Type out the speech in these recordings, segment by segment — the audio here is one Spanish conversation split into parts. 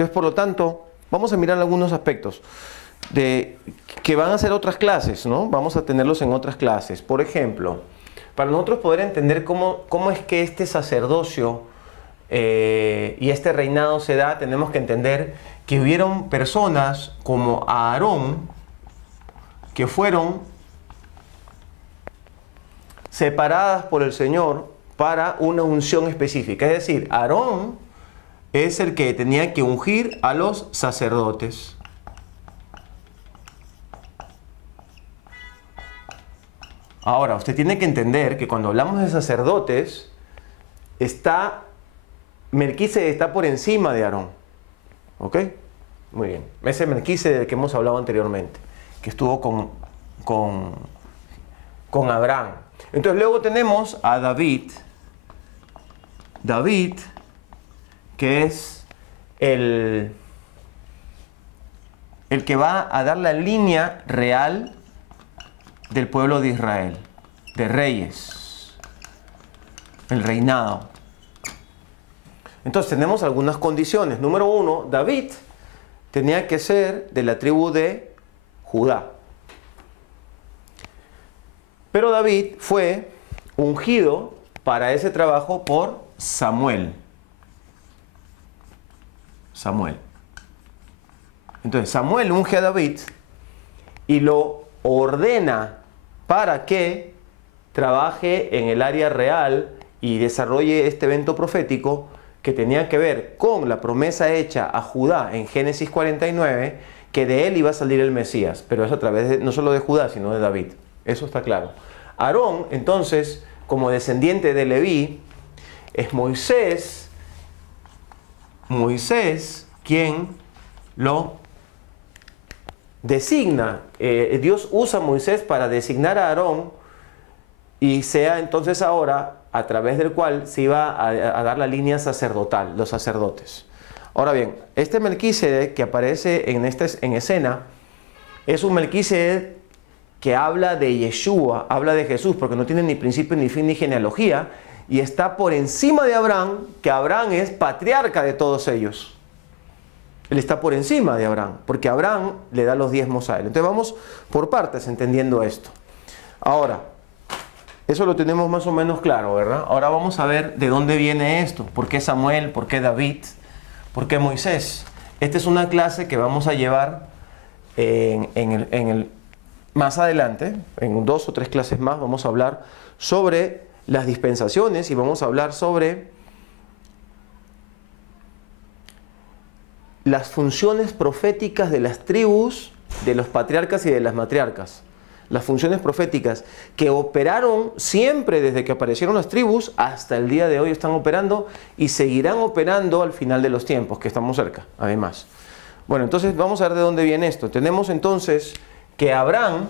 Entonces, por lo tanto, vamos a mirar algunos aspectos que van a ser otras clases, ¿no? Vamos a tenerlos en otras clases. Por ejemplo, para nosotros poder entender cómo es que este sacerdocio y este reinado se da, tenemos que entender que hubieron personas como Aarón que fueron separadas por el Señor para una unción específica. Es decir, Aarón es el que tenía que ungir a los sacerdotes. Ahora, usted tiene que entender que cuando hablamos de sacerdotes, Melquisedec está por encima de Aarón. ¿Ok? Muy bien. Ese Melquisedec del que hemos hablado anteriormente, que estuvo con Abraham. Entonces luego tenemos a David. David, que es el que va a dar la línea real del pueblo de Israel, de reyes, el reinado. Entonces tenemos algunas condiciones. Número uno, David tenía que ser de la tribu de Judá. Pero David fue ungido para ese trabajo por Samuel. Entonces Samuel unge a David y lo ordena para que trabaje en el área real y desarrolle este evento profético que tenía que ver con la promesa hecha a Judá en Génesis 49, que de él iba a salir el Mesías, pero es a través no solo de Judá, sino de David. Eso está claro. Aarón, entonces, como descendiente de Leví, es Moisés quien lo designa. Dios usa a Moisés para designar a Aarón y sea entonces ahora a través del cual se iba a dar la línea sacerdotal, los sacerdotes. Ahora bien, este Melquisedec que aparece en escena es un Melquisedec que habla de Yeshua, habla de Jesús, porque no tiene ni principio, ni fin, ni genealogía, y está por encima de Abraham, que Abraham es patriarca de todos ellos. Él está por encima de Abraham, porque Abraham le da los diezmos a él. Entonces vamos por partes entendiendo esto. Ahora, eso lo tenemos más o menos claro, ¿verdad? Ahora vamos a ver de dónde viene esto. ¿Por qué Samuel? ¿Por qué David? ¿Por qué Moisés? Esta es una clase que vamos a llevar más adelante, en 2 o 3 clases más, vamos a hablar sobre las dispensaciones y vamos a hablar sobre las funciones proféticas de las tribus, de los patriarcas y de las matriarcas. Las funciones proféticas que operaron siempre desde que aparecieron las tribus hasta el día de hoy están operando y seguirán operando al final de los tiempos, que estamos cerca, además. Bueno, entonces vamos a ver de dónde viene esto. Tenemos entonces que Abraham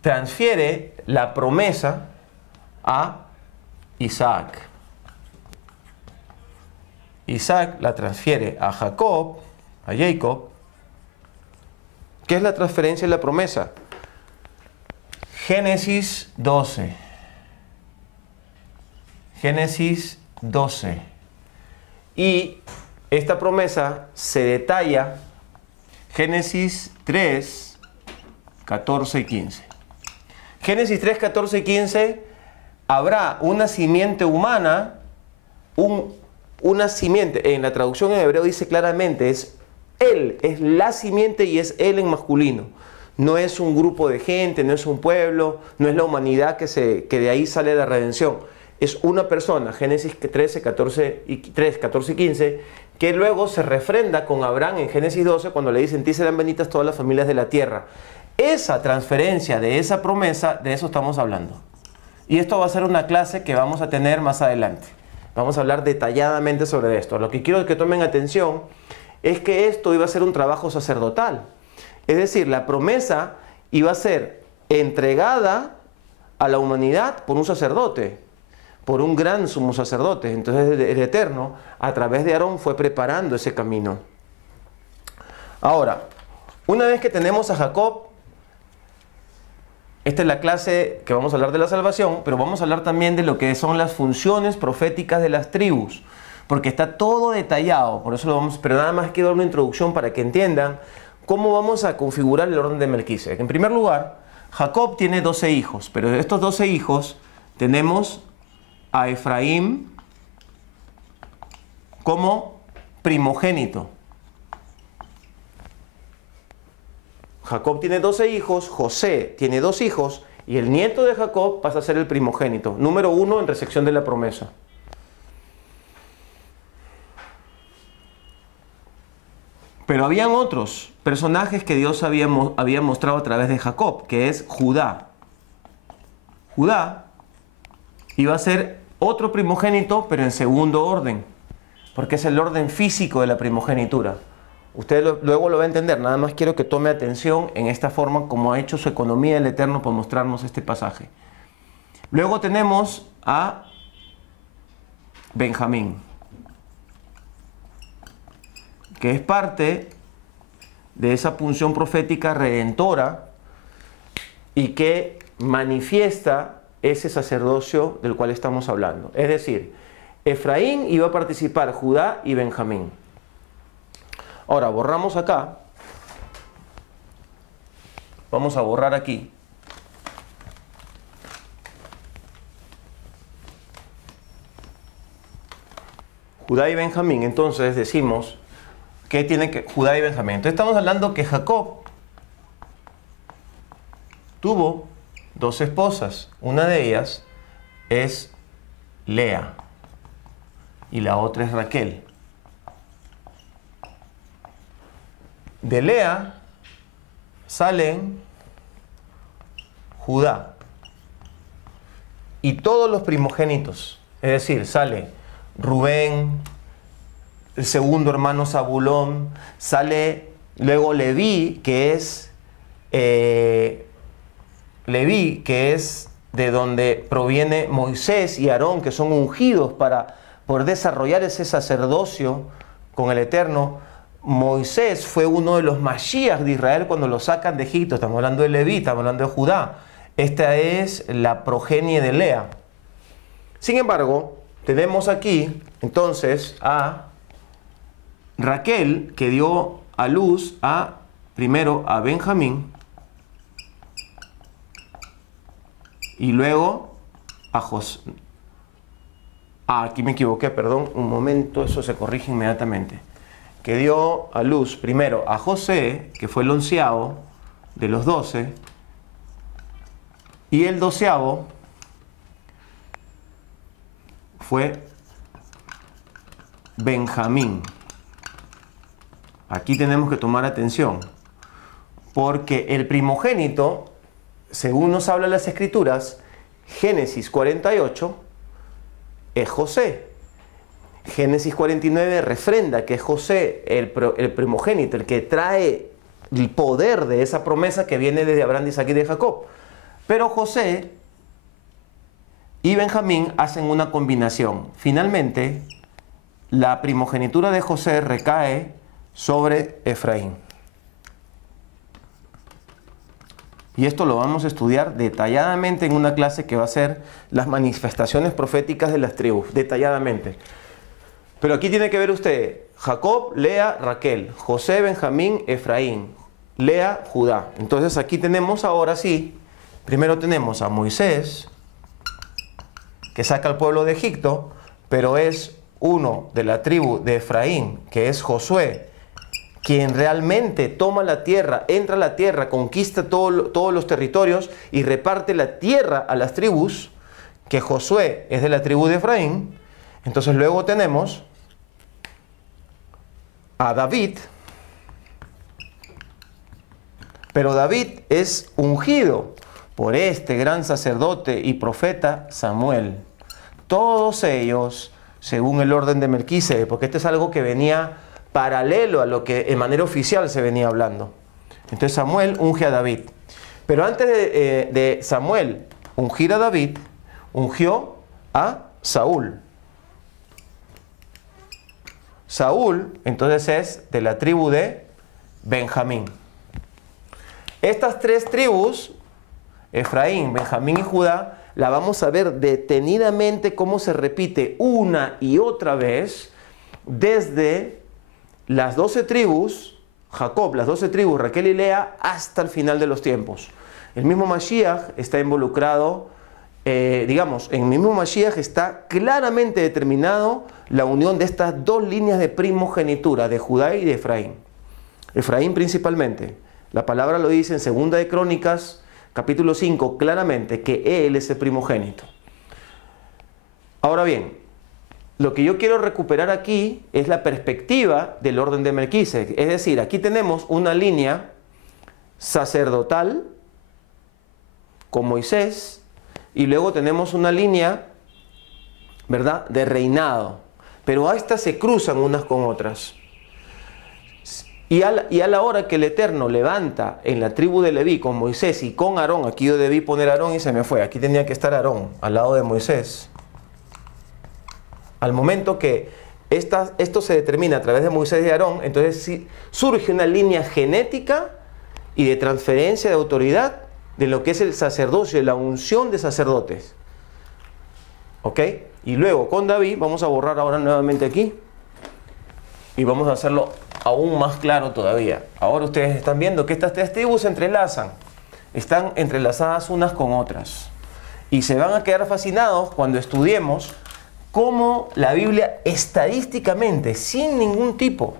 transfiere la promesa a Isaac. Isaac la transfiere a Jacob. ¿Qué es la transferencia de la promesa? Génesis 12. Génesis 12. Y esta promesa se detalla Génesis 3, 14 y 15. Génesis 3, 14 y 15, habrá una simiente humana, una simiente, en la traducción en hebreo dice claramente, es él, es la simiente y es él en masculino. No es un grupo de gente, no es un pueblo, no es la humanidad que de ahí sale la redención. Es una persona, Génesis 13, 14 y 15, que luego se refrenda con Abraham en Génesis 12 cuando le dicen, en ti serán benditas todas las familias de la tierra. Esa transferencia de esa promesa, de eso estamos hablando. Y esto va a ser una clase que vamos a tener más adelante. Vamos a hablar detalladamente sobre esto. Lo que quiero que tomen atención es que esto iba a ser un trabajo sacerdotal. Es decir, la promesa iba a ser entregada a la humanidad por un sacerdote, por un gran sumo sacerdote. Entonces el Eterno, a través de Aarón, fue preparando ese camino. Ahora, una vez que tenemos a Jacob, esta es la clase que vamos a hablar de la salvación, pero vamos a hablar también de lo que son las funciones proféticas de las tribus, porque está todo detallado, por eso lo vamos, pero nada más quiero dar una introducción para que entiendan cómo vamos a configurar el orden de Melquisedec. En primer lugar, Jacob tiene 12 hijos, pero de estos 12 hijos tenemos a Efraín como primogénito. Jacob tiene 12 hijos, José tiene 2 hijos, y el nieto de Jacob pasa a ser el primogénito, número 1 en recepción de la promesa. Pero habían otros personajes que Dios había mostrado a través de Jacob, que es Judá. Judá iba a ser otro primogénito, pero en segundo orden, porque es el orden físico de la primogenitura. Usted luego lo va a entender, nada más quiero que tome atención en esta forma como ha hecho su economía el Eterno por mostrarnos este pasaje. Luego tenemos a Benjamín, que es parte de esa punción profética redentora y que manifiesta ese sacerdocio del cual estamos hablando. Es decir, Efraín iba a participar, Judá y Benjamín. Ahora, borramos acá. Vamos a borrar aquí. Judá y Benjamín. Entonces decimos que tiene que Judá y Benjamín. Entonces estamos hablando que Jacob tuvo 2 esposas. Una de ellas es Lea y la otra es Raquel. De Lea salen Judá y todos los primogénitos, es decir, sale Rubén, el segundo hermano Zabulón, sale luego Leví, que es de donde proviene Moisés y Aarón, que son ungidos para poder desarrollar ese sacerdocio con el Eterno. Moisés fue uno de los Mashiach de Israel cuando lo sacan de Egipto. Estamos hablando de Leví, estamos hablando de Judá. Esta es la progenie de Lea. Sin embargo, tenemos aquí entonces a Raquel, que dio a luz primero a Benjamín y luego a José. Aquí me equivoqué, perdón, un momento, eso se corrige inmediatamente. Que dio a luz primero a José, que fue el 11º de los 12, y el 12º fue Benjamín. Aquí tenemos que tomar atención, porque el primogénito, según nos hablan las Escrituras, Génesis 48, es José. Génesis 49 refrenda que es José el primogénito, el que trae el poder de esa promesa que viene desde Abraham, de Isaac y de Jacob. Pero José y Benjamín hacen una combinación. Finalmente, la primogenitura de José recae sobre Efraín. Y esto lo vamos a estudiar detalladamente en una clase que va a ser las manifestaciones proféticas de las tribus, detalladamente. Pero aquí tiene que ver usted, Jacob, Lea, Raquel, José, Benjamín, Efraín, Lea, Judá. Entonces aquí tenemos ahora sí, primero tenemos a Moisés, que saca al pueblo de Egipto, pero es uno de la tribu de Efraín, que es Josué, quien realmente toma la tierra, entra a la tierra, conquista todos los territorios y reparte la tierra a las tribus, que Josué es de la tribu de Efraín. Entonces luego tenemos a David, pero David es ungido por este gran sacerdote y profeta Samuel. Todos ellos, según el orden de Melquisedec, porque esto es algo que venía paralelo a lo que de manera oficial se venía hablando. Entonces Samuel unge a David. Pero antes de Samuel ungir a David, ungió a Saúl. Saúl, entonces, es de la tribu de Benjamín. Estas 3 tribus Efraín, Benjamín y Judá, la vamos a ver detenidamente cómo se repite una y otra vez desde las 12 tribus, Jacob, las 12 tribus, Raquel y Lea, hasta el final de los tiempos. El mismo Mashiach está involucrado, digamos, en el mismo Mashiach está claramente determinado la unión de estas dos líneas de primogenitura, de Judá y de Efraín. Efraín principalmente. La palabra lo dice en Segunda de Crónicas, capítulo 5, claramente, que él es el primogénito. Ahora bien, lo que yo quiero recuperar aquí es la perspectiva del orden de Melquisedec. Es decir, aquí tenemos una línea sacerdotal con Moisés y luego tenemos una línea, ¿verdad?, de reinado. Pero a estas se cruzan unas con otras. Y a la hora que el Eterno levanta en la tribu de Leví con Moisés y con Aarón, aquí yo debí poner Aarón y se me fue, aquí tenía que estar Aarón al lado de Moisés. Al momento que esto se determina a través de Moisés y Aarón, entonces sí, surge una línea genética y de transferencia de autoridad de lo que es el sacerdocio, la unción de sacerdotes. ¿Ok? Y luego con David, vamos a borrar ahora nuevamente aquí y vamos a hacerlo aún más claro todavía. Ahora ustedes están viendo que estas tres tribus se entrelazan, están entrelazadas unas con otras. Y se van a quedar fascinados cuando estudiemos cómo la Biblia estadísticamente, sin ningún tipo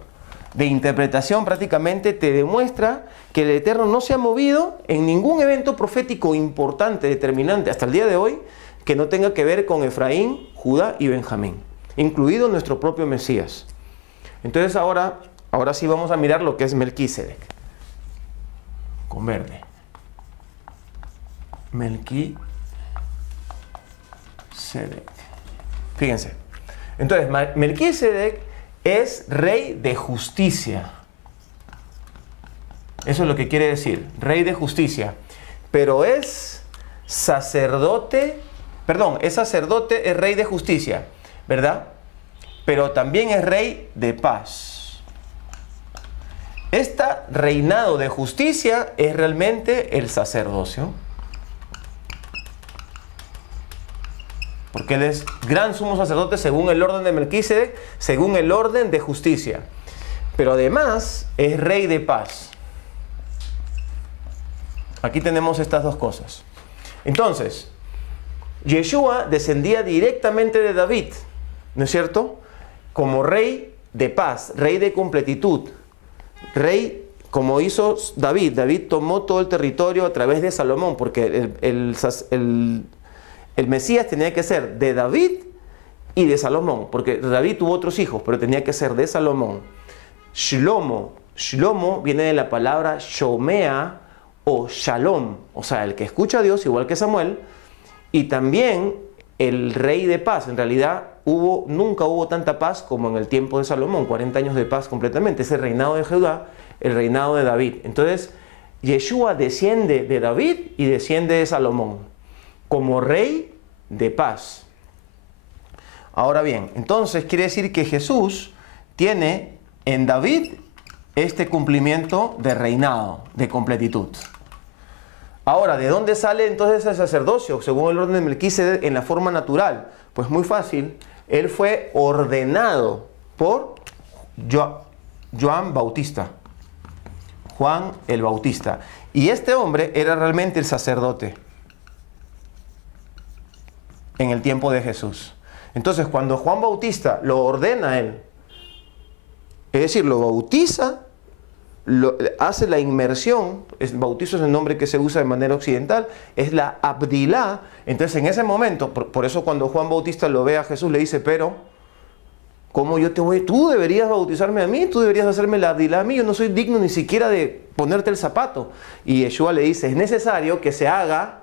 de interpretación prácticamente, te demuestra que el Eterno no se ha movido en ningún evento profético importante, determinante, hasta el día de hoy, que no tenga que ver con Efraín, Judá y Benjamín, incluido nuestro propio Mesías. Entonces ahora sí vamos a mirar lo que es Melquisedec. Con verde. Melquisedec. Fíjense. Entonces, Melquisedec es rey de justicia. Eso es lo que quiere decir, rey de justicia. Pero es sacerdote, es rey de justicia, ¿verdad? Pero también es rey de paz. Este reinado de justicia es realmente el sacerdocio. Porque él es gran sumo sacerdote según el orden de Melquisedec, según el orden de justicia. Pero además es rey de paz. Aquí tenemos estas dos cosas. Entonces, Yeshua descendía directamente de David, ¿no es cierto?, como rey de paz, rey de completitud, rey como hizo David. David tomó todo el territorio a través de Salomón, porque el Mesías tenía que ser de David y de Salomón, porque David tuvo otros hijos, pero tenía que ser de Salomón. Shlomo viene de la palabra Shomea o Shalom, o sea, el que escucha a Dios, igual que Samuel, y también el rey de paz. En realidad nunca hubo tanta paz como en el tiempo de Salomón, 40 años de paz completamente, ese reinado de Judá, el reinado de David. Entonces, Yeshua desciende de David y desciende de Salomón, como rey de paz. Ahora bien, entonces quiere decir que Jesús tiene en David este cumplimiento de reinado, de completitud. Ahora, ¿de dónde sale entonces el sacerdocio? Según el orden de Melquisedec, en la forma natural. Pues muy fácil, él fue ordenado por Juan Bautista. Juan el Bautista. Y este hombre era realmente el sacerdote en el tiempo de Jesús. Entonces, cuando Juan Bautista lo ordena a él, es decir, lo bautiza, hace la inmersión, bautizo es el nombre que se usa de manera occidental, es la abdilá. Entonces, en ese momento, por eso cuando Juan Bautista lo ve a Jesús, le dice, pero, ¿cómo yo te voy? Tú deberías bautizarme a mí, tú deberías hacerme la abdilá a mí, yo no soy digno ni siquiera de ponerte el zapato. Y Yeshua le dice, es necesario que se haga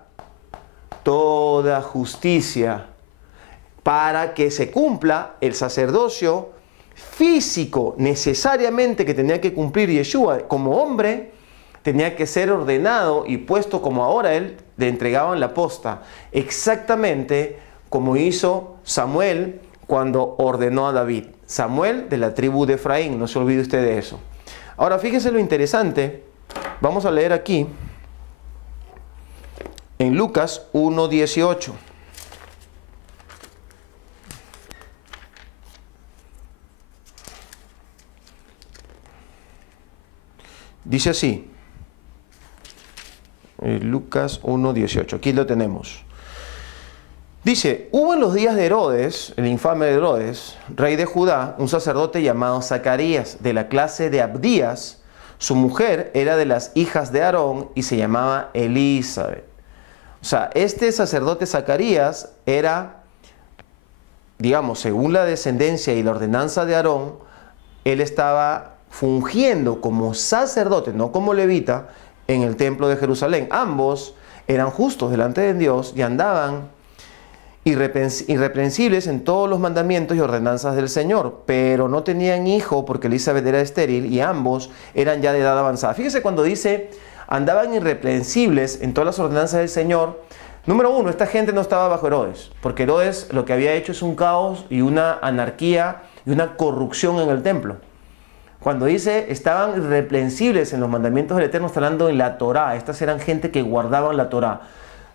toda justicia para que se cumpla el sacerdocio físico necesariamente que tenía que cumplir Yeshua como hombre. Tenía que ser ordenado y puesto como ahora él le entregaban la posta, exactamente como hizo Samuel cuando ordenó a David. Samuel de la tribu de Efraín, no se olvide usted de eso. Ahora fíjese lo interesante, vamos a leer aquí en Lucas 1:18. Dice así, Lucas 1:18, aquí lo tenemos. Dice, hubo en los días de Herodes, el infame Herodes, rey de Judá, un sacerdote llamado Zacarías, de la clase de Abdías. Su mujer era de las hijas de Aarón y se llamaba Elizabeth. O sea, este sacerdote Zacarías era, digamos, según la descendencia y la ordenanza de Aarón, él estaba fungiendo como sacerdote, no como levita, en el templo de Jerusalén. Ambos eran justos delante de Dios y andaban irreprensibles en todos los mandamientos y ordenanzas del Señor, pero no tenían hijo porque Elizabeth era estéril y ambos eran ya de edad avanzada. Fíjese cuando dice andaban irreprensibles en todas las ordenanzas del Señor. Número uno, esta gente no estaba bajo Herodes, porque Herodes lo que había hecho es un caos y una anarquía y una corrupción en el templo. Cuando dice estaban irreprensibles en los mandamientos del Eterno, está hablando en la Torá. Estas eran gente que guardaban la Torá.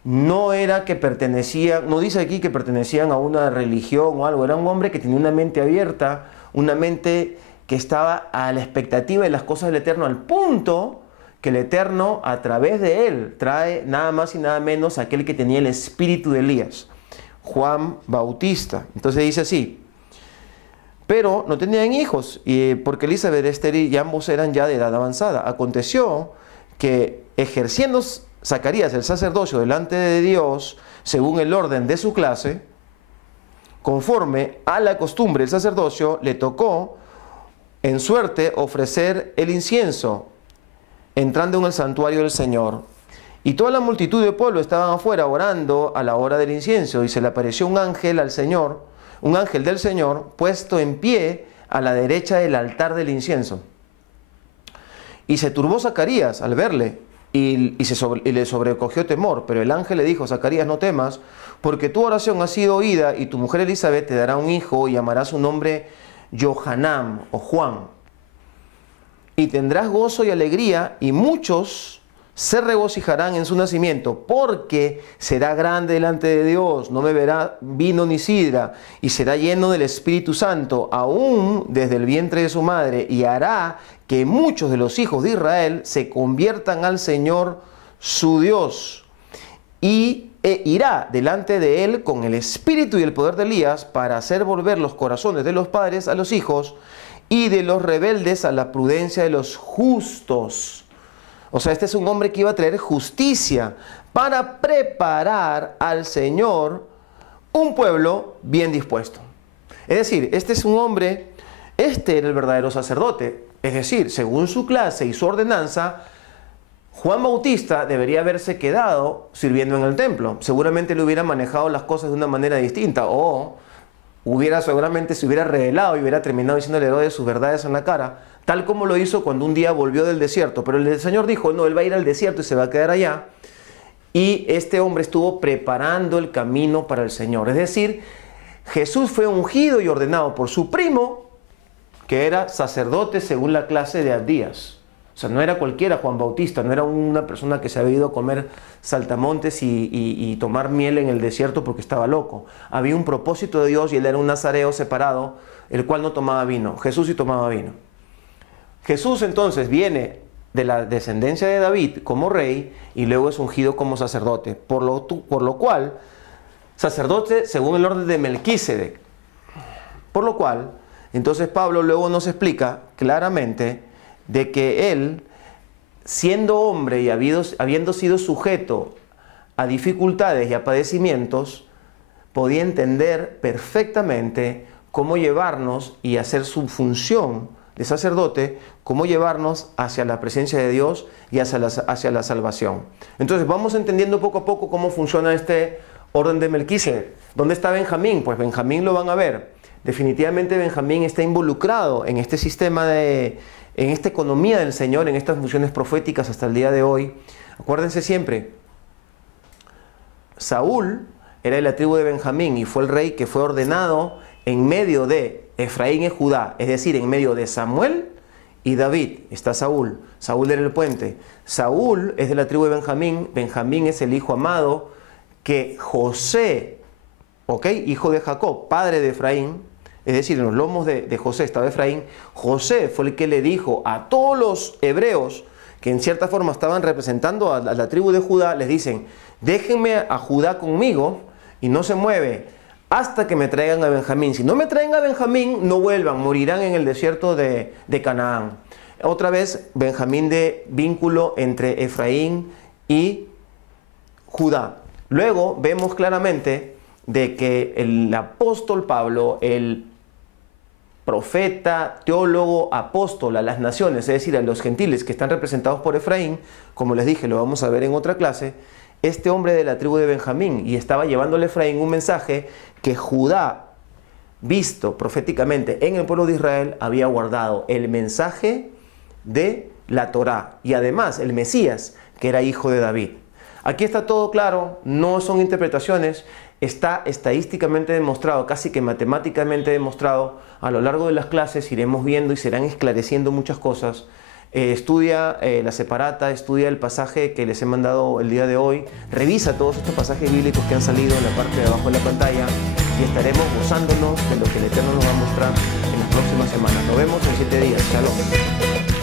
No era que pertenecían, no dice aquí que pertenecían a una religión o algo, era un hombre que tenía una mente abierta, una mente que estaba a la expectativa de las cosas del Eterno, al punto que el Eterno a través de él trae nada más y nada menos a aquel que tenía el espíritu de Elías, Juan Bautista. Entonces dice así, pero no tenían hijos, porque Elizabeth era estéril y ambos eran ya de edad avanzada. Aconteció que ejerciendo Zacarías el sacerdocio delante de Dios, según el orden de su clase, conforme a la costumbre del sacerdocio, le tocó en suerte ofrecer el incienso, entrando en el santuario del Señor. Y toda la multitud de pueblo estaban afuera orando a la hora del incienso, y se le apareció un ángel al Señor, un ángel del Señor, puesto en pie a la derecha del altar del incienso. Y se turbó Zacarías al verle, y le sobrecogió temor, pero el ángel le dijo, Zacarías, no temas, porque tu oración ha sido oída, y tu mujer Elizabeth te dará un hijo, y llamará su nombre Johanam, o Juan. Y tendrás gozo y alegría, y muchos se regocijarán en su nacimiento, porque será grande delante de Dios, no beberá vino ni sidra, y será lleno del Espíritu Santo, aún desde el vientre de su madre, y hará que muchos de los hijos de Israel se conviertan al Señor su Dios, y irá delante de él con el espíritu y el poder de Elías para hacer volver los corazones de los padres a los hijos y de los rebeldes a la prudencia de los justos. O sea, este es un hombre que iba a traer justicia para preparar al Señor un pueblo bien dispuesto. Es decir, este es un hombre, este era el verdadero sacerdote. Es decir, según su clase y su ordenanza, Juan Bautista debería haberse quedado sirviendo en el templo. Seguramente le hubiera manejado las cosas de una manera distinta, o seguramente se hubiera revelado y hubiera terminado diciéndole a Herodes sus verdades en la cara, tal como lo hizo cuando un día volvió del desierto. Pero el Señor dijo, no, él va a ir al desierto y se va a quedar allá. Y este hombre estuvo preparando el camino para el Señor. Es decir, Jesús fue ungido y ordenado por su primo, que era sacerdote según la clase de Abdías. O sea, no era cualquiera Juan Bautista, no era una persona que se había ido a comer saltamontes y tomar miel en el desierto porque estaba loco. Había un propósito de Dios y él era un nazareo separado, el cual no tomaba vino. Jesús sí tomaba vino. Jesús entonces viene de la descendencia de David como rey y luego es ungido como sacerdote, por lo cual, sacerdote según el orden de Melquisedec. Por lo cual, entonces Pablo luego nos explica claramente de que él, siendo hombre y habiendo sido sujeto a dificultades y a padecimientos, podía entender perfectamente cómo llevarnos y hacer su función de sacerdote, cómo llevarnos hacia la presencia de Dios y hacia la salvación. Entonces vamos entendiendo poco a poco cómo funciona este orden de Melquisedec. ¿Dónde está Benjamín? Pues Benjamín lo van a ver. Definitivamente Benjamín está involucrado en este sistema en esta economía del Señor, en estas funciones proféticas hasta el día de hoy. Acuérdense siempre, Saúl era de la tribu de Benjamín y fue el rey que fue ordenado en medio de Efraín y Judá, es decir, en medio de Samuel y David, está Saúl. Saúl era el puente. Saúl es de la tribu de Benjamín. Benjamín es el hijo amado que José, ¿ok? Hijo de Jacob, padre de Efraín, es decir, en los lomos de José estaba Efraín. José fue el que le dijo a todos los hebreos que en cierta forma estaban representando a la tribu de Judá, les dicen, déjenme a Judá conmigo y no se mueve hasta que me traigan a Benjamín. Si no me traen a Benjamín, no vuelvan, morirán en el desierto de Canaán. Otra vez, Benjamín de vínculo entre Efraín y Judá. Luego vemos claramente de que el apóstol Pablo, el profeta, teólogo, apóstol a las naciones, es decir, a los gentiles que están representados por Efraín, como les dije, lo vamos a ver en otra clase, este hombre de la tribu de Benjamín, y estaba llevándole a Efraín un mensaje que Judá, visto proféticamente en el pueblo de Israel, había guardado el mensaje de la Torá y además el Mesías, que era hijo de David. Aquí está todo claro, no son interpretaciones, está estadísticamente demostrado, casi que matemáticamente demostrado. A lo largo de las clases iremos viendo y serán esclareciendo muchas cosas. Estudia la separata, estudia el pasaje que les he mandado el día de hoy, revisa todos estos pasajes bíblicos que han salido en la parte de abajo de la pantalla y estaremos gozándonos de lo que el Eterno nos va a mostrar en las próximas semanas. Nos vemos en 7 días. Shalom.